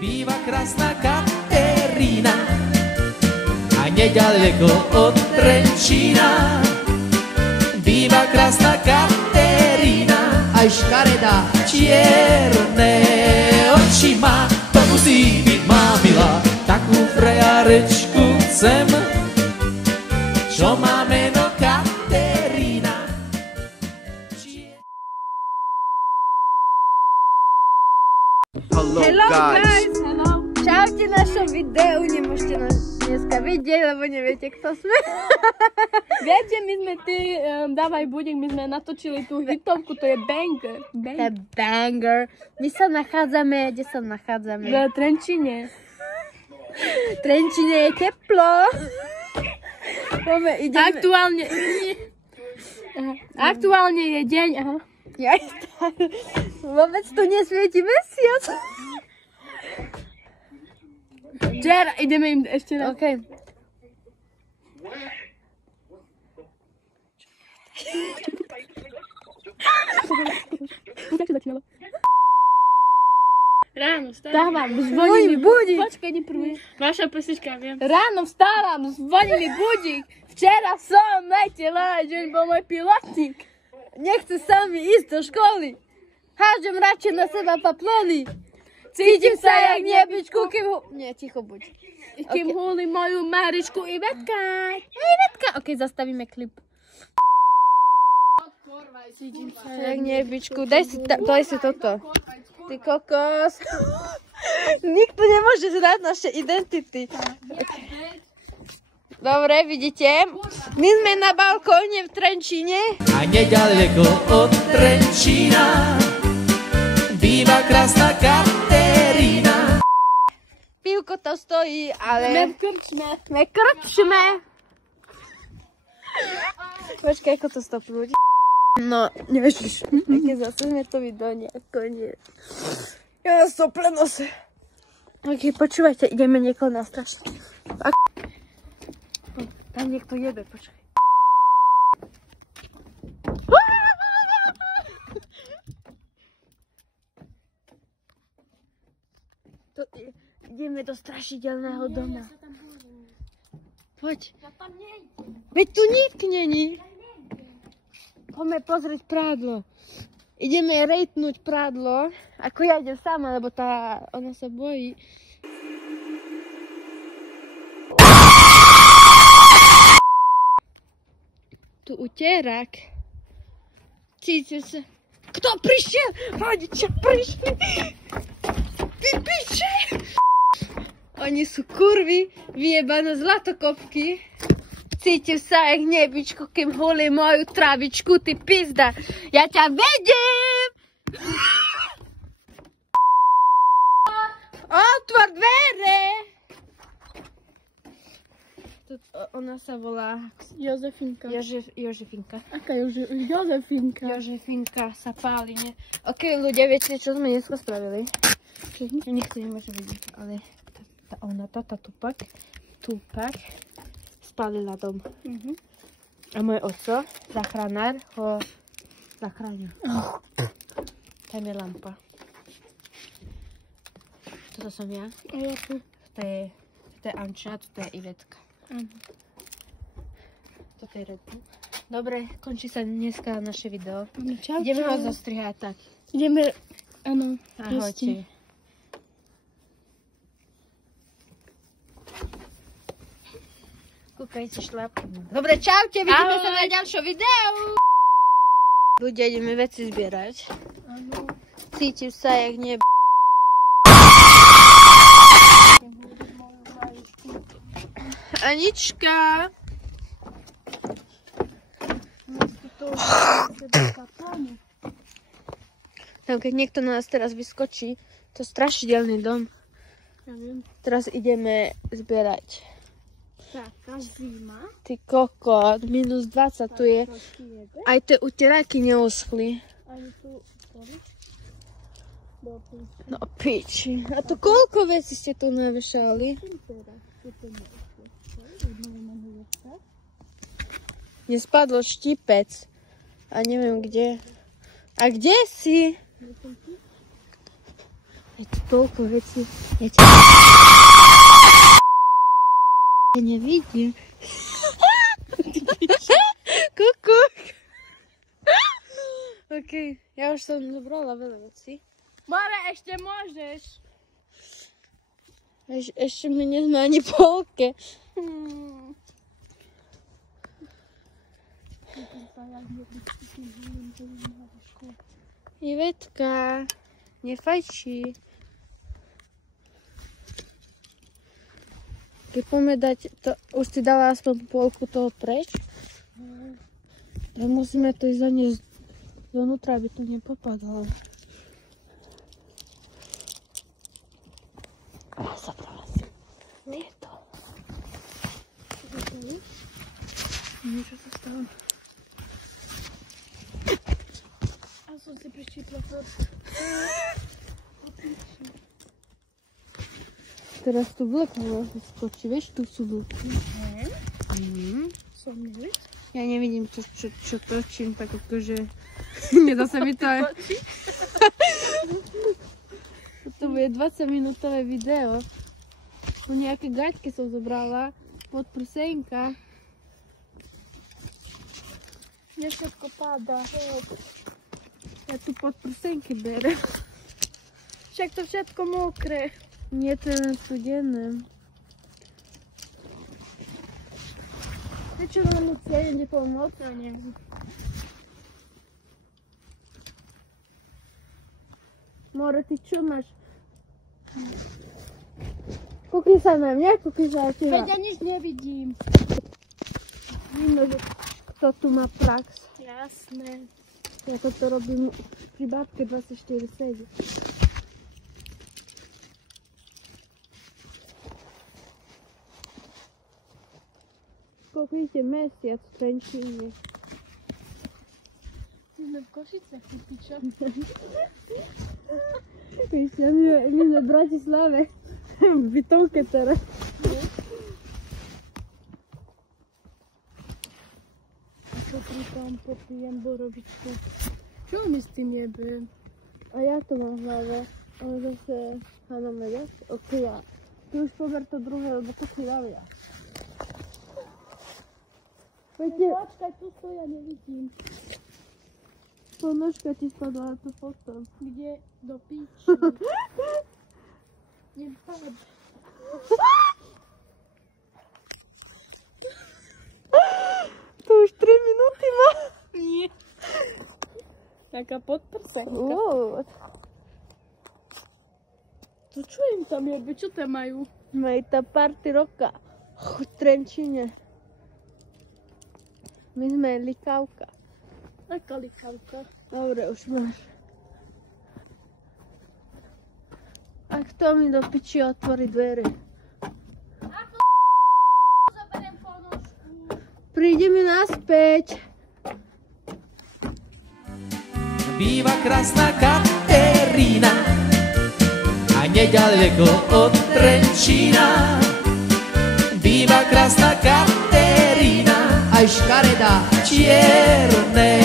Býva krásna Katerína a nedaleko od Trenčína. Býva krásna Katerína aj škaredá. Čierne oči má, to musí byť má milá. Takú frejárečku chcem, čo má meno Katerína. Hello guys! Hello. Čaute našom videu, nemôžete nás dneska vidieť, lebo neviete, kto sme. Viete, my sme dávaj budík, my sme natočili tú hitovku, to je banger. To je banger. My sa nachádzame, kde sa nachádzame? V Trenčíne. V Trenčíne je teplo. Aktuálne je deň, aha. Vôbec tu nesvieti mesiac. Včera, ideme im ešte raz. OK. Ráno vstávam, zvonili budík. Počkaj, nie prvý. Vaša pesnička, viem. Ráno vstávam, zvonili budík. Včera som letela, že bol môj pilotník. Nechce sa mi ísť do školy. Hážem radšej na seba paplony. Cítim sa jak nebičku, kým Nie, ticho buď. Kým húli moju Maričku Ivetka. Ivetka. OK, zastavíme klip. Cítim sa Jak nebičku. Daj si toto. Ty kokos. Nikto nemôže znať naše identity. Okay. Dobre, vidíte? My sme na balkóne v Trenčíne. A nedaleko od Trenčína býva krásna Katerína. Pivko to stojí, ale... Sme krčme. Počkaj, ako to stopnúť. No, nevieš, také zase sme to video nejako nie. Ja mám sople nose. Ok, počúvajte, ideme niekoho nastrašiť. Tam niekto jebe, počkaj. Ideme do strašidelného doma. Poď. Veď tu nikto není. Poďme pozrieť prádlo. Ideme rejtnúť prádlo. Ako ja idem sama, lebo ona sa bojí. Tu utierak. Cítim sa. Kto prišiel? Rodičia prišli. Ty piče. Oni sú kurvy, vyjebané zlatokopky. Cítim sa jak nebičko, kým hulí moju travičku, ty pizda. Ja ťa vediem. Otvor dvere. Ona sa volá Jozefinka. Jožefinka. Aká Jozefinka? Jožefinka sa páli, ne? Ok, ľudia, viete, čo sme dneska spravili? Nikto nemôže vidieť, ale táta Tupak spálila dom. A môj oco, záchranár, ho zachránil. Tam je lampa. Toto som ja. To je Anča, toto je Ivetka. Toto je Red Bull. Dobre, končí sa dneska naše video. Čau, Ideme ho zostrihať tak. Ideme, áno. Ahojte. Kúkajte šlapky. Dobre, čaute, vidíme sa na ďalšom videu. Ľudia, ideme veci zbierať. Cítim sa jak Anička. Tam, keď niekto na nás teraz vyskočí, to je strašidelný dom. Ja viem. Teraz ideme zbierať. Taká zima. Ty kokot, minus 20 tu je. Aj tie utieráky neuschli. No piči. A to koľko vecí ste tu navešali? Mne spadlo štipec. A neviem kde. A kde si? Je tu toľko vecí. Ja nevidím. Kukuk. OK, ja už som zobrala veľa vecí. More, ešte môžeš. Ešte my nie sme ani polke. Ivetka, nefajčí. Keď poďme dať to, už si dala aspoň polku toho preč. Tak musíme to ísť zaniesť donútra, aby to nepopadalo. Zabrala si. Nie je to. Niečo sa stalo. A som si prečítla furt. Teraz tu vlka môže skočiť, vieš, tu sú vlky. Som nevidím. Ja nevidím, čo točím, tak akože nedá sa mi to aj... To bude 20-minútové video. Po nejaké gaťky som zobrala, pod prsenka. Mne všetko páda. Ja tu pod prsenky berem. Však to všetko mokré. Nie, to je len studené. Ty čo nám Lucia ide pomôcť? Ja neviem. More, ty čo máš? Kúkni sa na mňa, kúkni sa na teba. Veď ja nič nevidím. Vidno, že kto tu má prax. Jasné. Ako to robím pri babke 24/7. Kúknite mesiac v Trenčíne. My sme v Košicách, ty pičo. Ešte, my sme v Bratislave. V bytovke teraz. Popri tam popijem borovičku. Čo mi s tým jebe? A ja to mám v hlave. Ale zase Hanna Medes. Ok, ja. Ty už pober to druhé, lebo to si dám ja. Počkaj, tu to ja nevidím. Ponožka ti spadla na to potom. Kde? Do píči. Nepád. To už 3 minúty má. Nie. Taká podprsenka. To čo im tam jebe? Čo tam majú? Majú tam party roka. V Trenčíne. My sme likavka. Aká likavka? Dobre, už máš. A kto mi do piči otvorí dvere? Ako zoberiem ponožku. Prídeme naspäť. Býva krásna Katerína a nedaleko od Trenčína. Býva krásna Katerína, aj škaredá čierne